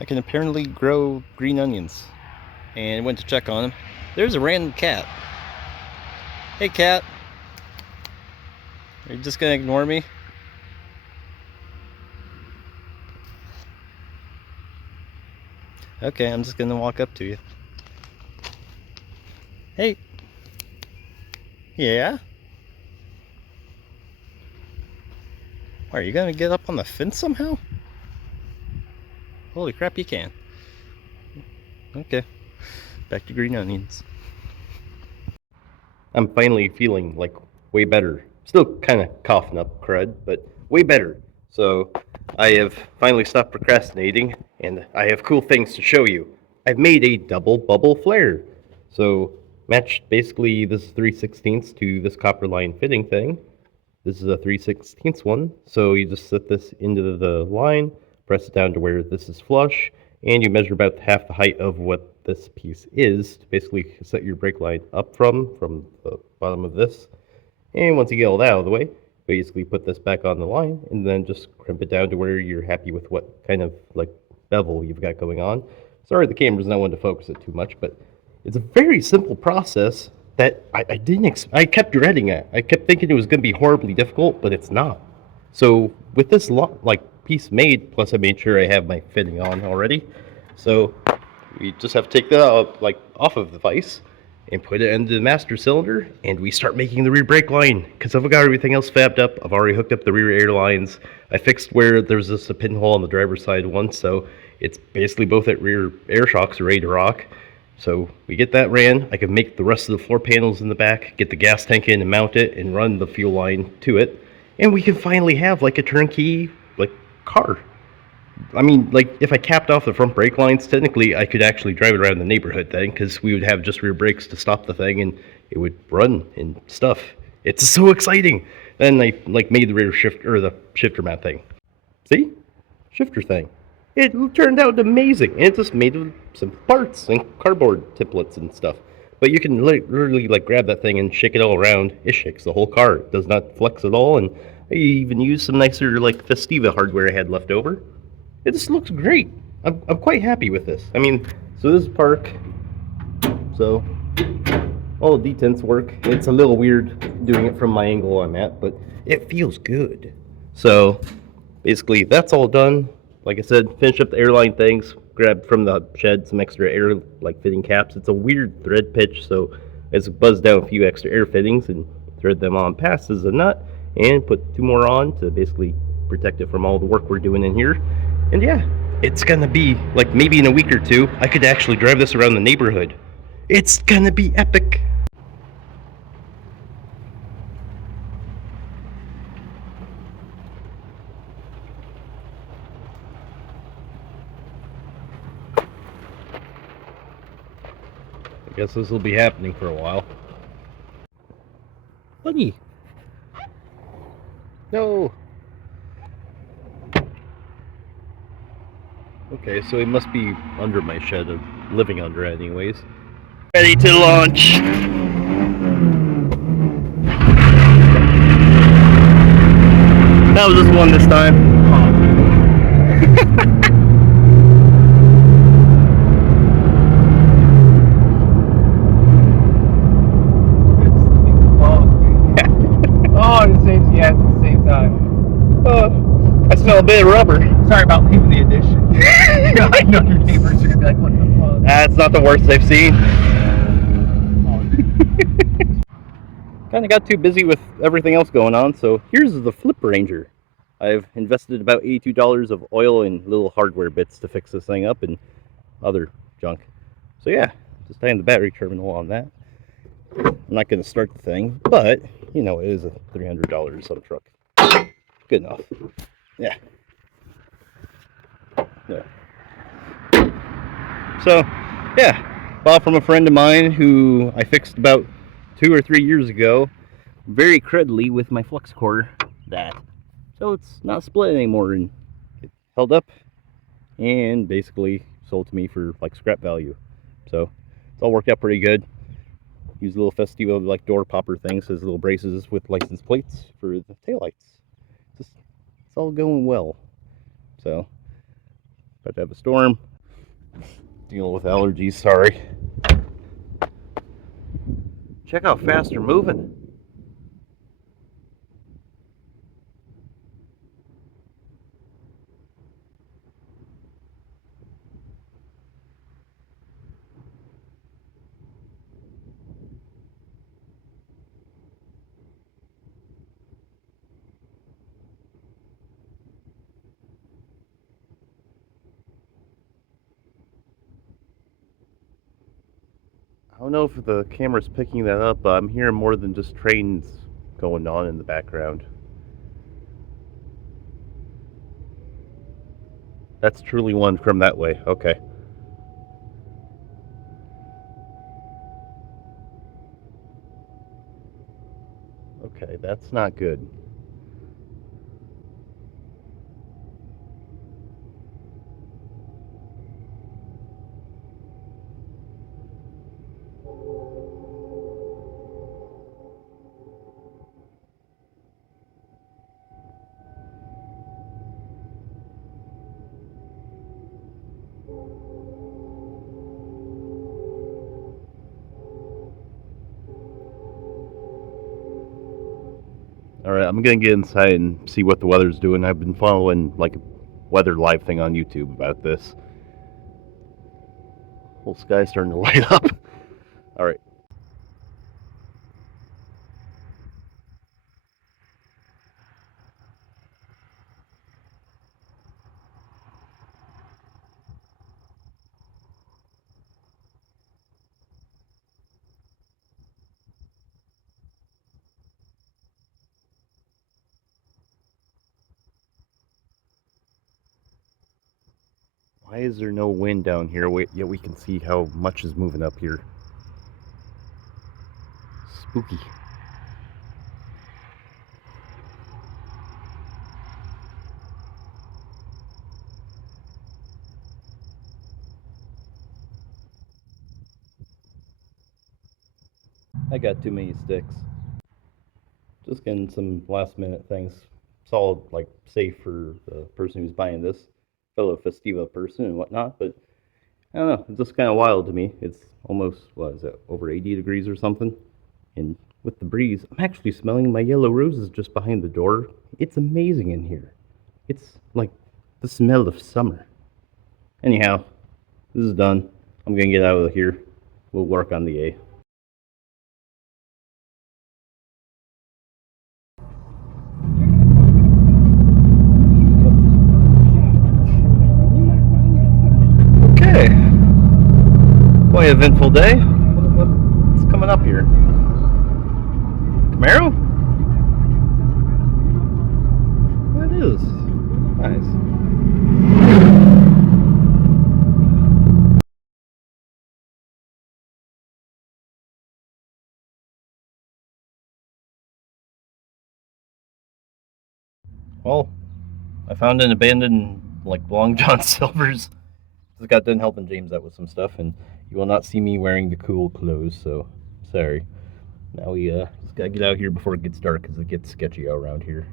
I can apparently grow green onions. And went to check on him. There's a random cat. Hey cat, are you just gonna ignore me? Okay, I'm just gonna walk up to you. Hey. Yeah? Are you gonna get up on the fence somehow? Holy crap, you can. Okay, back to green onions. I'm finally feeling like way better. Still kind of coughing up crud, but way better. So I have finally stopped procrastinating, and I have cool things to show you. I've made a double bubble flare. So matched basically this 3/16 to this copper line fitting thing. This is a 3/16 one. So you just set this into the line, press it down to where this is flush, and you measure about half the height of what this piece is to basically set your brake line up from the bottom of this. And once you get all that out of the way, basically put this back on the line and then just crimp it down to where you're happy with what kind of like bevel you've got going on. Sorry the camera's not one to focus it too much, but it's a very simple process that I didn't I kept dreading it. I kept thinking it was going to be horribly difficult, but it's not. So with this like piece made, plus I made sure I have my fitting on already. So we just have to take that out, like off of the vise and put it into the master cylinder, and we start making the rear brake line. Because I've got everything else fabbed up. I've already hooked up the rear air lines. I fixed where there's just a pinhole on the driver's side once, so it's basically both at rear air shocks are ready to rock. So we get that ran. I can make the rest of the floor panels in the back, get the gas tank in and mount it, and run the fuel line to it. And we can finally have like a turnkey like car. I mean, like, if I capped off the front brake lines, technically I could actually drive it around the neighborhood then, because we would have just rear brakes to stop the thing, and it would run and stuff. It's so exciting. Then I like made the rear shift or the shifter mount thing. See, shifter thing. It turned out amazing, and it's just made of some parts and cardboard templates and stuff. But you can literally like grab that thing and shake it all around. It shakes the whole car. It does not flex at all, and I even used some nicer like Festiva hardware I had left over. It just looks great. I'm quite happy with this. I mean, so this is park. So all the detents work. It's a little weird doing it from my angle I'm at, but it feels good. So basically that's all done. Like I said, finish up the airline things, grab from the shed some extra air like fitting caps. It's a weird thread pitch, so I just buzz down a few extra air fittings and thread them on past as a nut and put two more on to basically protect it from all the work we're doing in here. And yeah, it's gonna be like maybe in a week or two, I could actually drive this around the neighborhood. It's gonna be epic. I guess this will be happening for a while. Bunny! No! Okay, so he must be under my shed, or living under it anyways. Ready to launch! That was just one this time. Oh, at the same, yeah, at the same time. I smell a bit of rubber. Sorry about leaving the addition. I know your neighbors are gonna be like, what the fuck? That's not the worst I've seen. Kind of got too busy with everything else going on, so here's the Flip Ranger. I've invested about $82 of oil and little hardware bits to fix this thing up and other junk. So yeah, just tying the battery terminal on that. I'm not going to start the thing, but you know, it is a $300 some truck. Good enough. Yeah. Yeah. So yeah, bought from a friend of mine who I fixed about 2 or 3 years ago, very crudely with my flux core. That, so it's not split anymore, and it held up and basically sold to me for like scrap value. So it's all worked out pretty good. Use a little Festiva like door popper things as little braces with license plates for the taillights. It's all going well. So About to have a storm. Dealing with allergies, sorry. Check how fast they're moving. I don't know if the camera's picking that up, but I'm hearing more than just trains going on in the background. That's truly one from that way. Okay. Okay, that's not good. Alright, I'm gonna get inside and see what the weather's doing. I've been following like a weather live thing on YouTube about this. Whole sky's starting to light up. Alright. Why is there no wind down here? Yet we can see how much is moving up here. Spooky. I got too many sticks. Just getting some last minute things. It's all like safe for the person who's buying this, fellow Festiva person and whatnot, but I don't know, it's just kind of wild to me. It's almost, what is it, over 80 degrees or something? And with the breeze, I'm actually smelling my yellow roses just behind the door. It's amazing in here. It's like the smell of summer. Anyhow, this is done. I'm gonna get out of here. We'll work on the A. Okay. Quite an eventful day. What's coming up here? Camaro? That is. Nice. Well, I found an abandoned, like, Long John Silver's. Just got done helping James out with some stuff, and you will not see me wearing the cool clothes, so sorry. Now we just gotta get out here before it gets dark, because it gets sketchy out around here.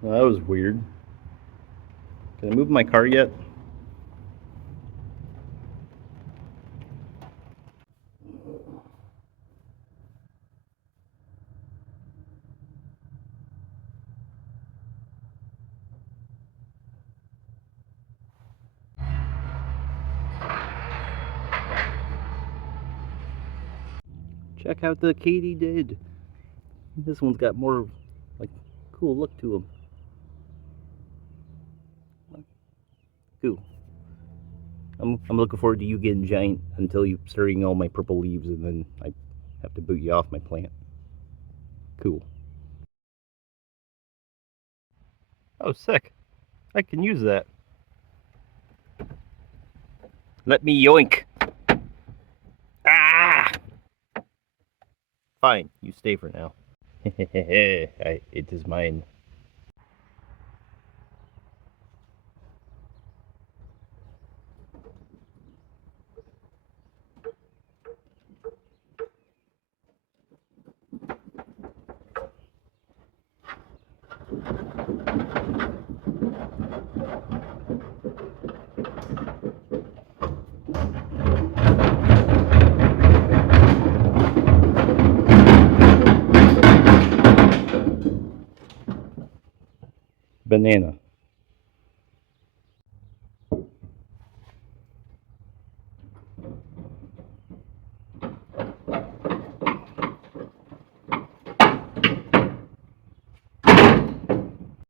Well, that was weird. Can I move my car yet? Check out the Katydid. This one's got more, like, cool look to him. Cool. I'm looking forward to you getting giant until you start eating all my purple leaves, and then I have to boot you off my plant. Cool. Oh, sick. I can use that. Let me yoink. Ah! Fine, you stay for now. It is mine. banana.